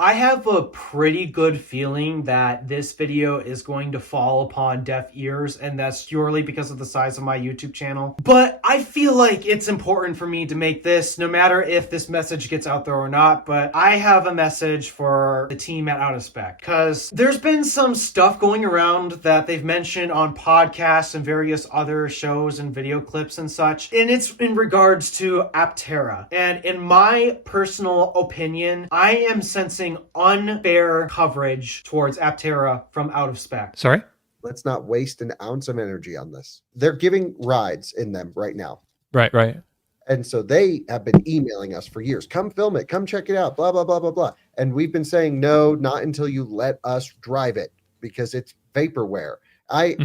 I have a pretty good feeling that this video is going to fall upon deaf ears, and that's purely because of the size of my YouTube channel. But I feel like it's important for me to make this, no matter if this message gets out there or not. But I have a message for the team at Out of Spec, because there's been some stuff going around that they've mentioned on podcasts and various other shows and video clips and such, and it's in regards to Aptera. And in my personal opinion, I am sensing unfair coverage towards Aptera from Out of Spec. Sorry? Let's not waste an ounce of energy on this. They're giving rides in them right now. Right. And so they have been emailing us for years. Come film it. Come check it out. Blah, blah, blah, blah, blah. And we've been saying, no, not until you let us drive it, because it's vaporware. I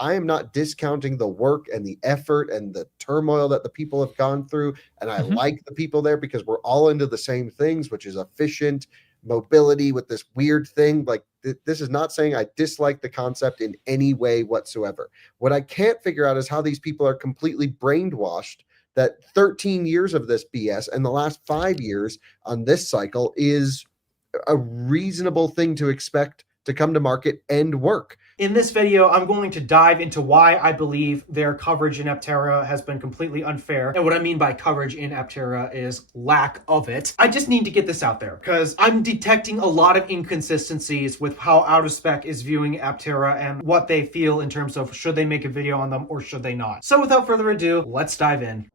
am not discounting the work and the effort and the turmoil that the people have gone through. And I like the people there, because we're all into the same things, which is efficient mobility with this weird thing. Like, this is not saying I dislike the concept in any way whatsoever. What I can't figure out is how these people are completely brainwashed that 13 years of this BS and the last 5 years on this cycle is a reasonable thing to expect to come to market and work. In this video, I'm going to dive into why I believe their coverage in Aptera has been completely unfair. And what I mean by coverage in Aptera is lack of it. I just need to get this out there, because I'm detecting a lot of inconsistencies with how Out of Spec is viewing Aptera and what they feel in terms of should they make a video on them or should they not. So without further ado, let's dive in.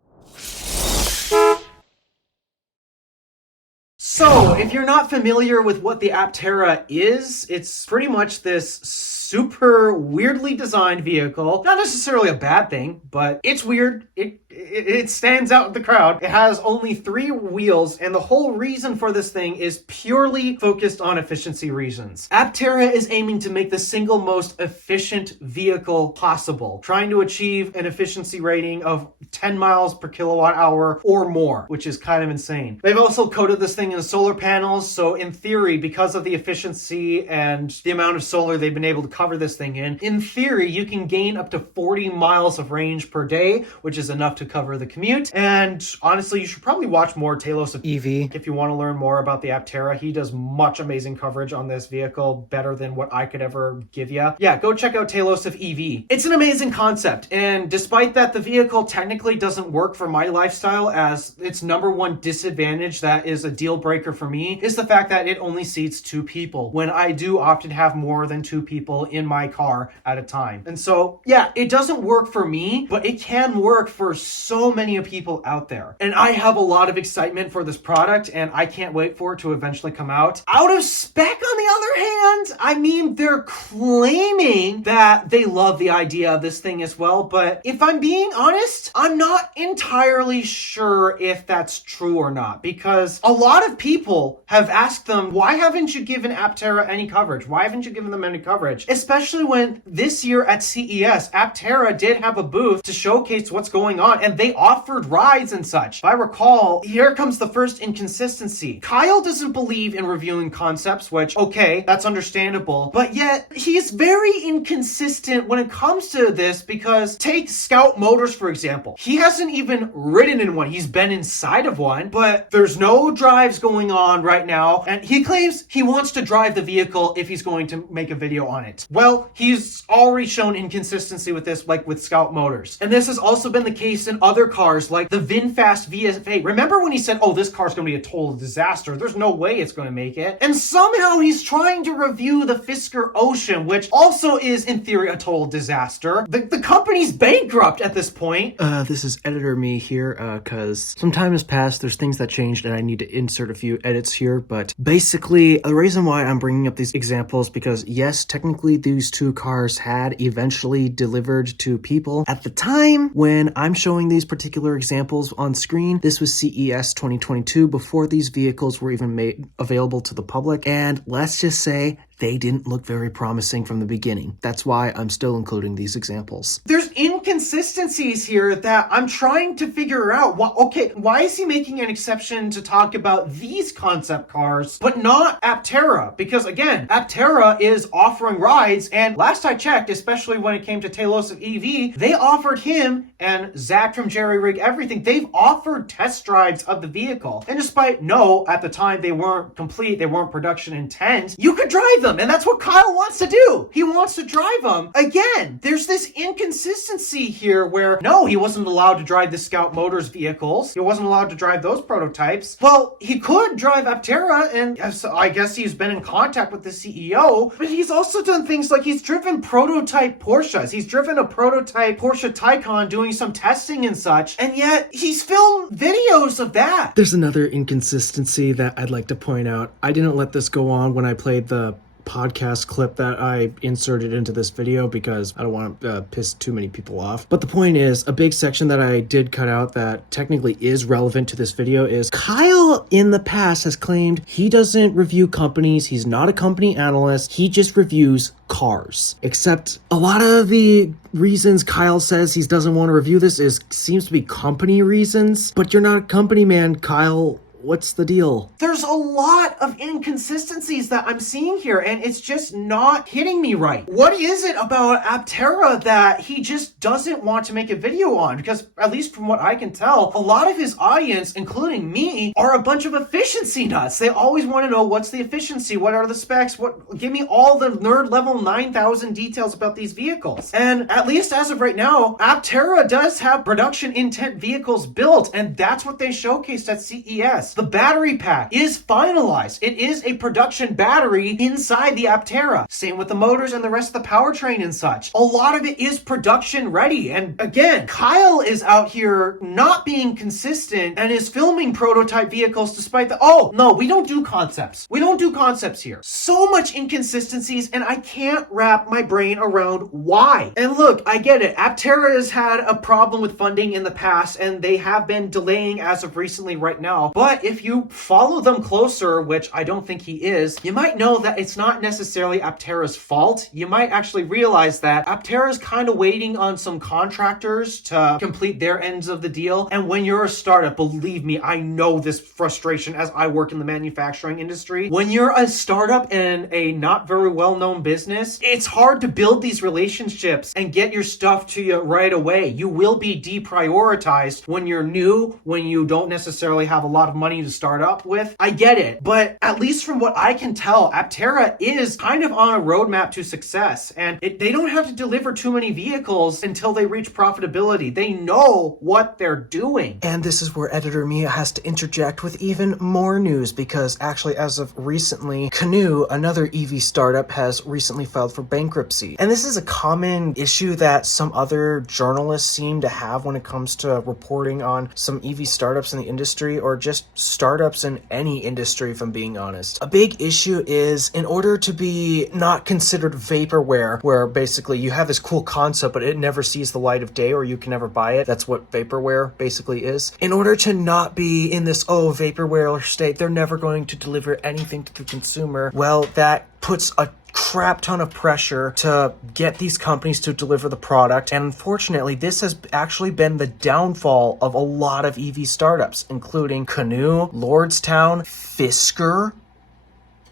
So, if you're not familiar with what the Aptera is, it's pretty much this super weirdly designed vehicle. Not necessarily a bad thing, but it's weird. It stands out in the crowd. It has only 3 wheels, and the whole reason for this thing is purely focused on efficiency reasons. Aptera is aiming to make the single most efficient vehicle possible, trying to achieve an efficiency rating of 10 miles per kilowatt hour or more, which is kind of insane. They've also coated this thing in solar panels, so in theory, because of the efficiency and the amount of solar they've been able to cover this thing in theory, you can gain up to 40 miles of range per day, which is enough to cover the commute. And honestly, you should probably watch more Talos of EV if you want to learn more about the Aptera. He does much amazing coverage on this vehicle, better than what I could ever give you. Yeah, go check out Talos of EV. It's an amazing concept, and despite that, the vehicle technically doesn't work for my lifestyle, as its #1 disadvantage that is a deal breaker for me is the fact that it only seats 2 people, when I do often have more than 2 people in my car at a time. And so, yeah, it doesn't work for me, but it can work for so many people out there. And I have a lot of excitement for this product, and I can't wait for it to eventually come out. Out of Spec, on the other hand, I mean, they're claiming that they love the idea of this thing as well, but if I'm being honest, I'm not entirely sure if that's true or not, because a lot of people have asked them, why haven't you given Aptera any coverage? Why haven't you given them any coverage? Especially when this year at CES, Aptera did have a booth to showcase what's going on, and they offered rides and such. If I recall, here comes the first inconsistency. Kyle doesn't believe in reviewing concepts, which, okay, that's understandable, but yet he's very inconsistent when it comes to this, because take Scout Motors, for example. He hasn't even ridden in one. He's been inside of one, but there's no drives going on right now, and he claims he wants to drive the vehicle if he's going to make a video on it. Well, he's already shown inconsistency with this, like with Scout Motors. And this has also been the case in other cars, like the VinFast VFA. Remember when he said, oh, this car's going to be a total disaster. There's no way it's going to make it. And somehow he's trying to review the Fisker Ocean, which also is, in theory, a total disaster. The company's bankrupt at this point. This is editor me here, because some time has passed. There's things that changed, and I need to insert a few edits here. But basically, the reason why I'm bringing up these examples, because yes, technically these 2 cars had eventually delivered to people. At the time when I'm showing these particular examples on screen, this was CES 2022, before these vehicles were even made available to the public. And let's just say they didn't look very promising from the beginning. That's why I'm still including these examples. There's inconsistencies here that I'm trying to figure out. Why is he making an exception to talk about these concept cars, but not Aptera? Because again, Aptera is offering rides, and last I checked, especially when it came to Talos of EV, they offered him and Zach from Jerry Rig Everything, they've offered test drives of the vehicle. And despite at the time they weren't complete, they weren't production intent, you could drive them, and that's what Kyle wants to do. He wants to drive them. Again, there's this inconsistency here where, no, he wasn't allowed to drive the Scout Motors vehicles. He wasn't allowed to drive those prototypes. Well, he could drive Aptera, and I guess he's been in contact with the CEO, but he's also done things like he's driven prototype Porsches. He's driven a prototype Porsche Taycan doing some testing and such, and yet he's filmed videos of that. There's another inconsistency that I'd like to point out. I didn't let this go on when I played the podcast clip that I inserted into this video because I don't want to piss too many people off. But the point is, a big section that I did cut out that technically is relevant to this video is Kyle in the past has claimed he doesn't review companies. He's not a company analyst. He just reviews cars. Except a lot of the reasons Kyle says he doesn't want to review this seems to be company reasons. But you're not a company man, Kyle. What's the deal? There's a lot of inconsistencies that I'm seeing here, and it's just not hitting me right. What is it about Aptera that he just doesn't want to make a video on? Because at least from what I can tell, a lot of his audience, including me, are a bunch of efficiency nuts. They always want to know what's the efficiency, what are the specs, give me all the nerd level 9,000 details about these vehicles. And at least as of right now, Aptera does have production intent vehicles built, and that's what they showcased at CES. The battery pack is finalized. It is a production battery inside the Aptera. Same with the motors and the rest of the powertrain and such. A lot of it is production ready. And again, Kyle is out here not being consistent and is filming prototype vehicles despite oh, no, we don't do concepts. We don't do concepts here. So much inconsistencies, and I can't wrap my brain around why. And look, I get it. Aptera has had a problem with funding in the past, and they have been delaying as of recently right now. But if you follow them closer, which I don't think he is, you might know that it's not necessarily Aptera's fault. You might actually realize that Aptera is kind of waiting on some contractors to complete their ends of the deal. And when you're a startup, believe me, I know this frustration as I work in the manufacturing industry. When you're a startup in a not very well-known business, it's hard to build these relationships and get your stuff to you right away. You will be deprioritized when you're new, when you don't necessarily have a lot of money to start up with. I get it, but at least from what I can tell, Aptera is kind of on a roadmap to success, and they don't have to deliver too many vehicles until they reach profitability. They know what they're doing. And this is where Editor Mia has to interject with even more news, because actually as of recently, Canoe, another EV startup, has recently filed for bankruptcy. And this is a common issue that some other journalists seem to have when it comes to reporting on some EV startups in the industry, or just startups in any industry, if I'm being honest. A big issue is, in order to be not considered vaporware, where basically you have this cool concept but it never sees the light of day, or you can never buy it. That's what vaporware basically is. In order to not be in this vaporware state, they're never going to deliver anything to the consumer. Well, that puts a crap ton of pressure to get these companies to deliver the product. And unfortunately, this has actually been the downfall of a lot of EV startups, including Canoe, Lordstown, Fisker.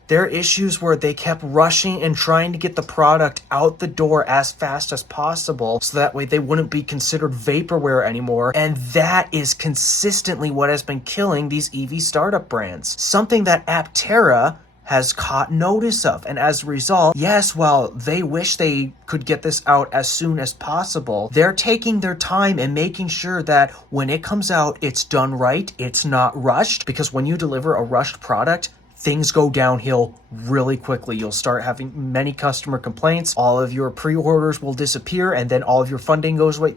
There are issues where they kept rushing and trying to get the product out the door as fast as possible, so that way they wouldn't be considered vaporware anymore. And that is consistently what has been killing these EV startup brands. Something that Aptera has caught notice of. And as a result, yes, while they wish they could get this out as soon as possible, they're taking their time and making sure that when it comes out, it's done right, it's not rushed, because when you deliver a rushed product, things go downhill really quickly. You'll start having many customer complaints. All of your pre-orders will disappear, and then all of your funding goes away.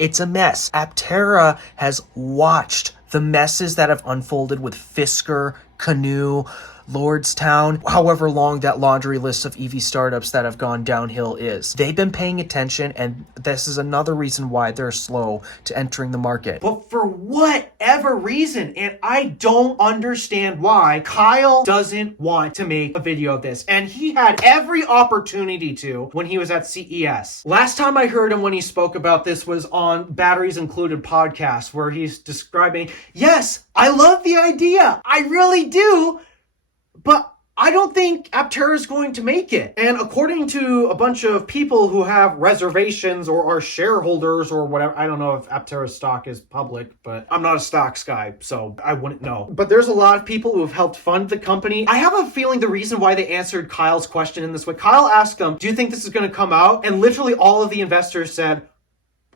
It's a mess. Aptera has watched the messes that have unfolded with Fisker, Canoe, Lordstown, however long that laundry list of EV startups that have gone downhill is. They've been paying attention, and this is another reason why they're slow to entering the market. But for whatever reason, and I don't understand why, Kyle doesn't want to make a video of this. And he had every opportunity to when he was at CES. Last time I heard him when he spoke about this was on Batteries Included podcast, where he's describing, yes, I love the idea. I really do. But I don't think Aptera is going to make it. And according to a bunch of people who have reservations or are shareholders or whatever, I don't know if Aptera's stock is public, but I'm not a stocks guy, so I wouldn't know. But there's a lot of people who have helped fund the company. I have a feeling the reason why they answered Kyle's question in this way, Kyle asked them, do you think this is going to come out? And literally all of the investors said,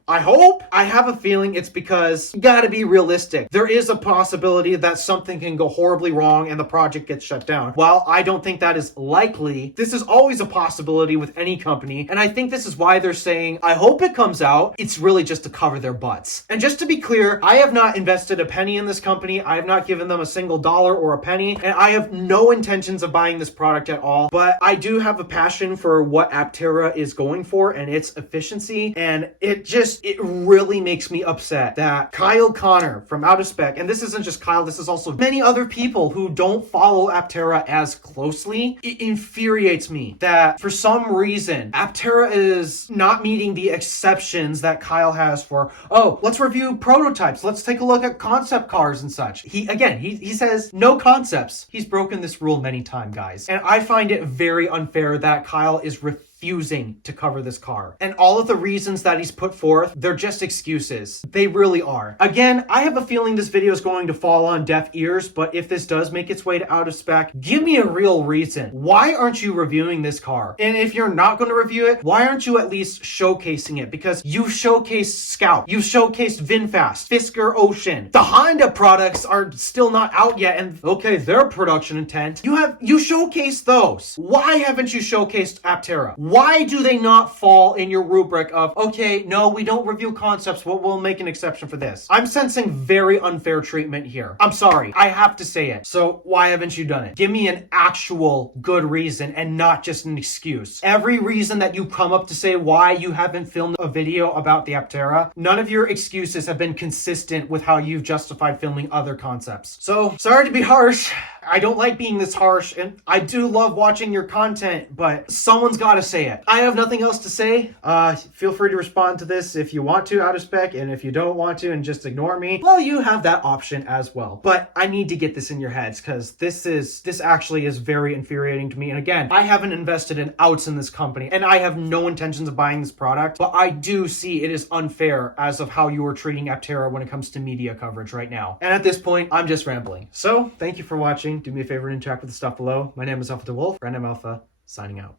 I hope. I have a feeling it's because you gotta be realistic. There is a possibility that something can go horribly wrong and the project gets shut down. While I don't think that is likely, this is always a possibility with any company. And I think this is why they're saying, I hope it comes out. It's really just to cover their butts. And just to be clear, I have not invested a penny in this company. I have not given them a single dollar or a penny. And I have no intentions of buying this product at all. But I do have a passion for what Aptera is going for and its efficiency. And it really makes me upset that Kyle Connor from Out of Spec, and this isn't just Kyle, this is also many other people who don't follow Aptera as closely. It infuriates me that for some reason Aptera is not meeting the exceptions that Kyle has for, oh, let's review prototypes, let's take a look at concept cars and such. He says no concepts. He's broken this rule many times, guys. And I find it very unfair that Kyle is refusing to cover this car. And all of the reasons that he's put forth, they're just excuses. They really are. Again, I have a feeling this video is going to fall on deaf ears, but if this does make its way to Out of Spec, give me a real reason. Why aren't you reviewing this car? And if you're not going to review it, why aren't you at least showcasing it? Because you've showcased Scout, you've showcased VinFast, Fisker Ocean. The Honda products are still not out yet, and okay, their production intent. You showcased those. Why haven't you showcased Aptera? Why do they not fall in your rubric of, okay, no, we don't review concepts, but we'll make an exception for this? I'm sensing very unfair treatment here. I'm sorry, I have to say it. So why haven't you done it? Give me an actual good reason and not just an excuse. Every reason that you come up to say why you haven't filmed a video about the Aptera, none of your excuses have been consistent with how you've justified filming other concepts. So, sorry to be harsh. I don't like being this harsh, and I do love watching your content, but someone's got to say it. I have nothing else to say. Feel free to respond to this if you want to, Out of Spec, and if you don't want to and just ignore me, well, you have that option as well. But I need to get this in your heads, because this actually is very infuriating to me. And again, I haven't invested an ounce in this company, and I have no intentions of buying this product, but I do see it is unfair as of how you are treating Aptera when it comes to media coverage right now. And at this point, I'm just rambling. So, thank you for watching. Do me a favor and interact with the stuff below. My name is DeWolf, Random Alpha, signing out.